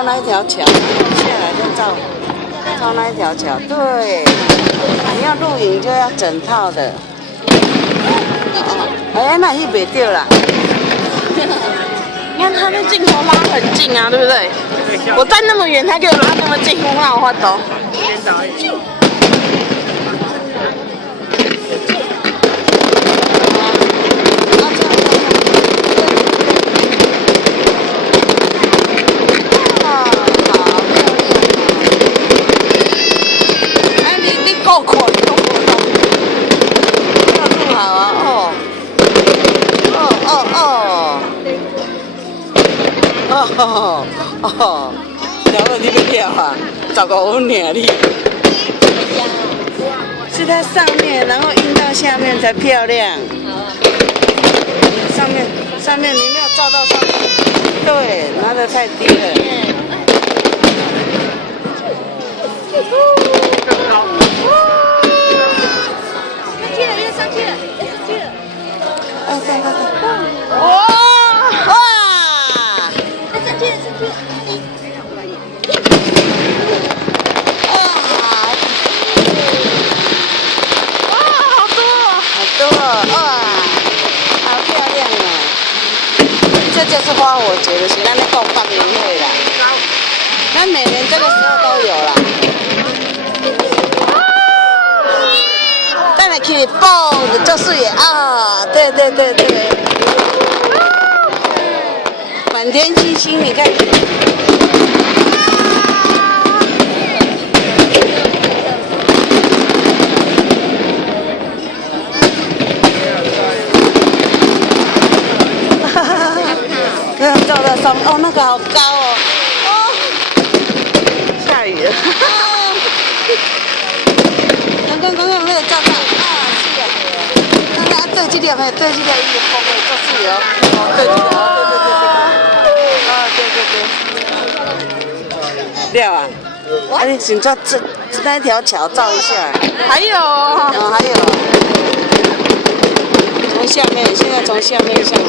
照那一条桥，下来再照那一条桥。对，你要露营就要整套的。哎，那也袂对啦。你看他那镜头拉很近啊，对不对？我站那么远，他给我拉那么近，我哪有法度？够快，够快，这好啊！哦，然后你要跳啊，15分尔你。是在上面，然后印到下面才漂亮。上面你没有照到上面，对，拿得太低了。更高。上去了。哇！上去了。好漂亮啊！这就是花火节的，是咱咧讲放年会啦。咱每年这个时候都有啦。等下去蹦就水啊！对。满天星星，你看。照到上哦，那个好高哦，下雨了。刚刚没有照到啊，是啊，那对这条伊就风会做水哦，对，了啊，你请照这那一条桥照一下，还有，还有，从下面，现在从下面上来。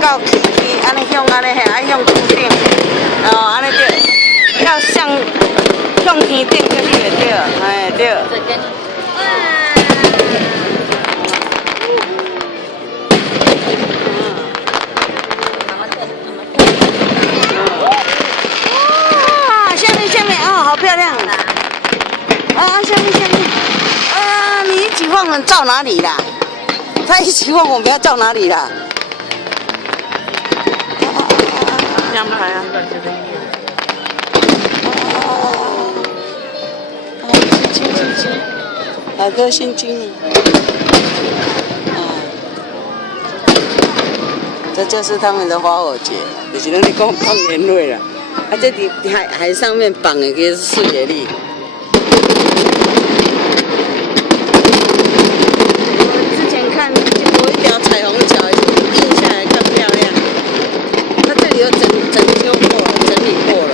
到去安尼向安尼嘿，爱向屋顶，安尼对，要向天顶就是会对，哎对。哇，下面哦，好漂亮啊！下面你一起放，我们照哪里啦？他一起放，我们要照哪里啦？阳台啊！心，好多心经这就是他们的花火节，就是咱咧讲放年会啦。这海上面绑的个是水的哩。之前看有一条彩虹桥，印下来更漂亮。它这里有整修过了，整理过了。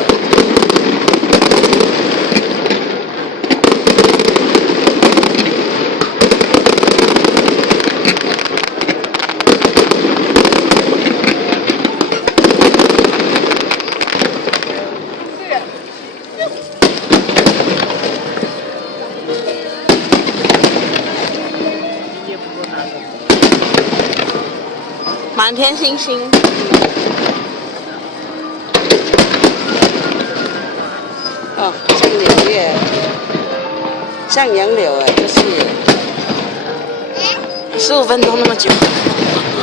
满天星星。哦，像柳叶，像杨柳哎，就是15分钟那么久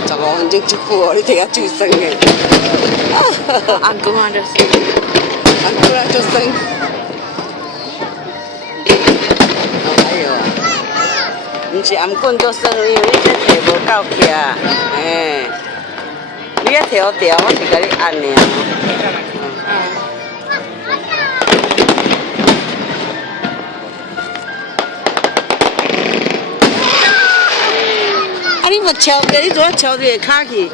，15分钟就久哦，你听下最酸的。安公啊就是，安公啊就酸。还有啊，不是颔棍就酸，因为你这摕无够强，哎。你要调调，我是给你按尔。啊，你无敲着，你怎啊敲着卡去？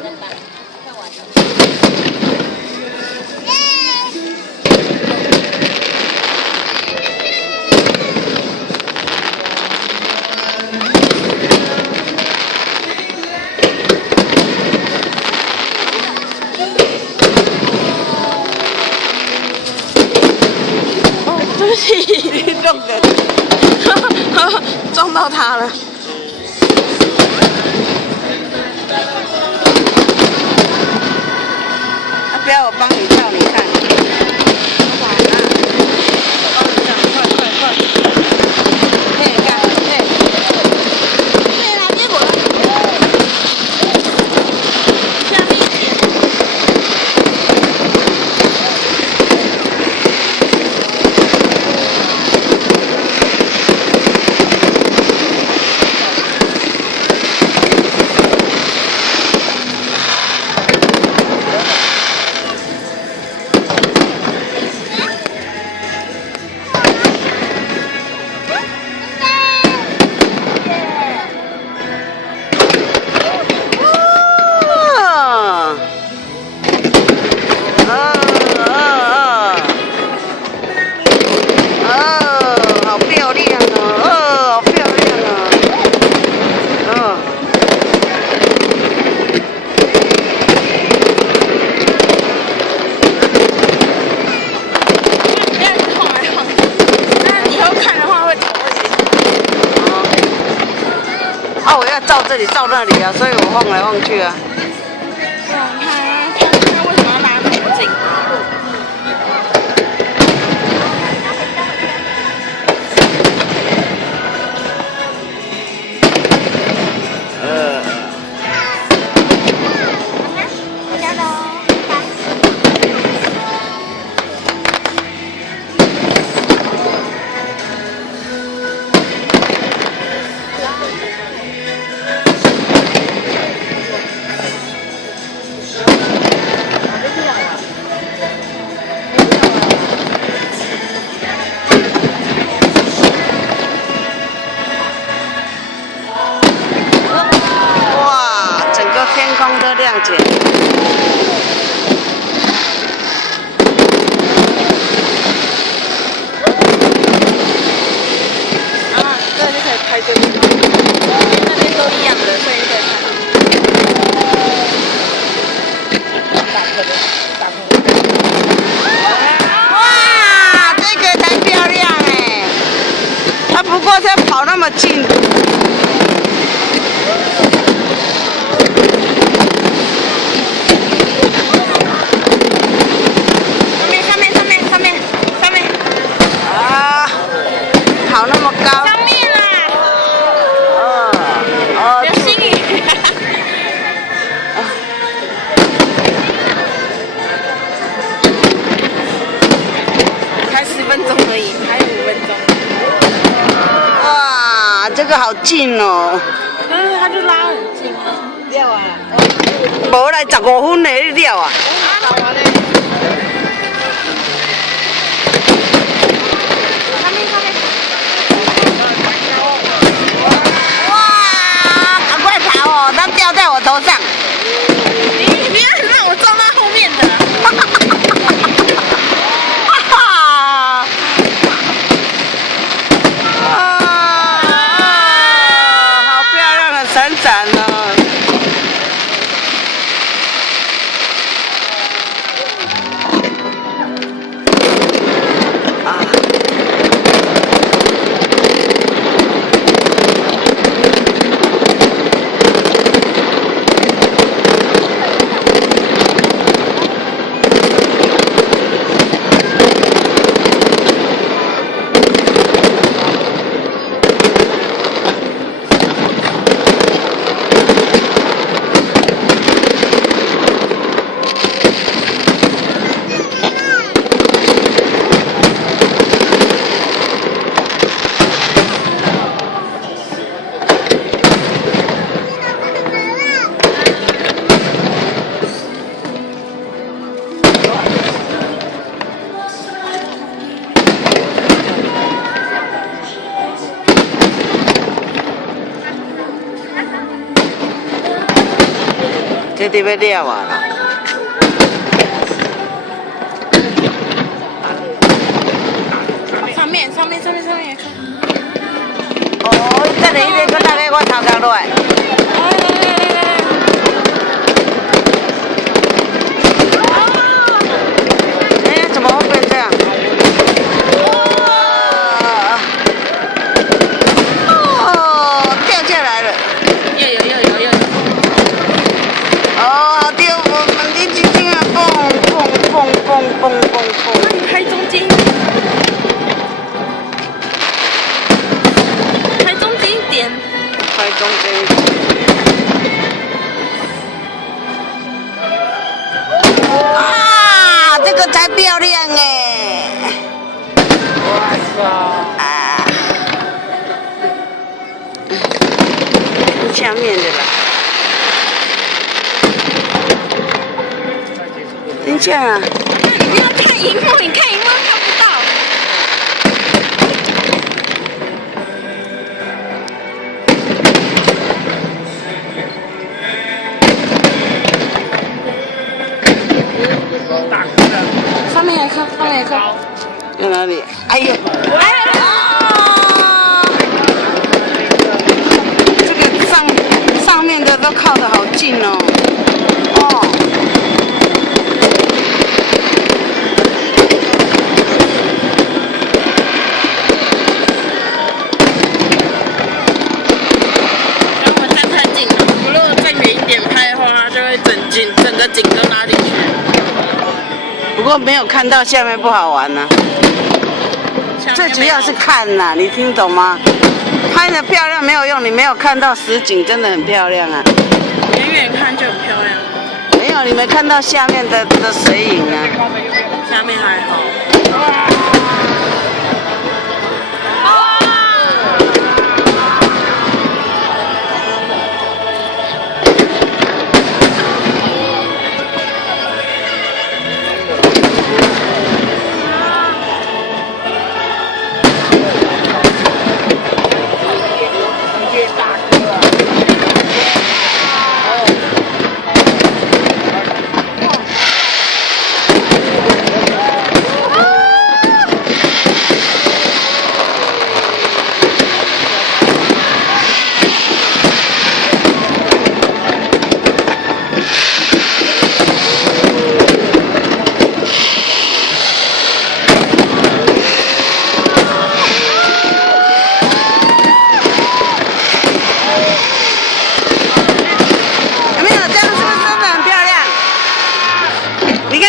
不起，弄的。撞到他了。不要我帮你照，你看。照这里照那里啊，所以我晃来晃去啊。他为什么要拉那么近？天空都亮起来。啊，这就可以拍这里，那边都一样的，所以就可以拍。哇，这个才漂亮哎！它不过才跑那么近。跑那么高，上面啦！流星雨。才10分钟而已，还有5分钟。哇，这个好近哦！他就拉很近。了啊！无来15分的你了啊！它掉在我头上，你不要让我撞到后面的。好漂亮的闪闪哦！这得要了啊啦！上面。哦，这里一个那个我头壳落来。哎，怎么会变这样？个才漂亮哎！哇塞！啊，下面的啦。等一下啊，你不要看荧幕，你看荧幕看不到。打哭了。上面也看，上面也看。在哪里？哎呦！哎呀！这个上面的都靠得好近哦。哦。然后我站太近了，如果再远一点拍的话，它就会整个景都拉进去。不过没有看到下面不好玩呢、最主要是看呐、你听懂吗？拍的漂亮没有用，你没有看到实景，真的很漂亮啊。远远看就很漂亮，没有，你没看到下面的水影啊。下面还好。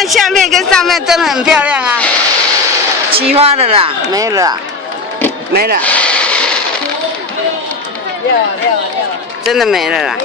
下面跟上面真的很漂亮啊，起花的啦，没了啦，没了，真的没了啦。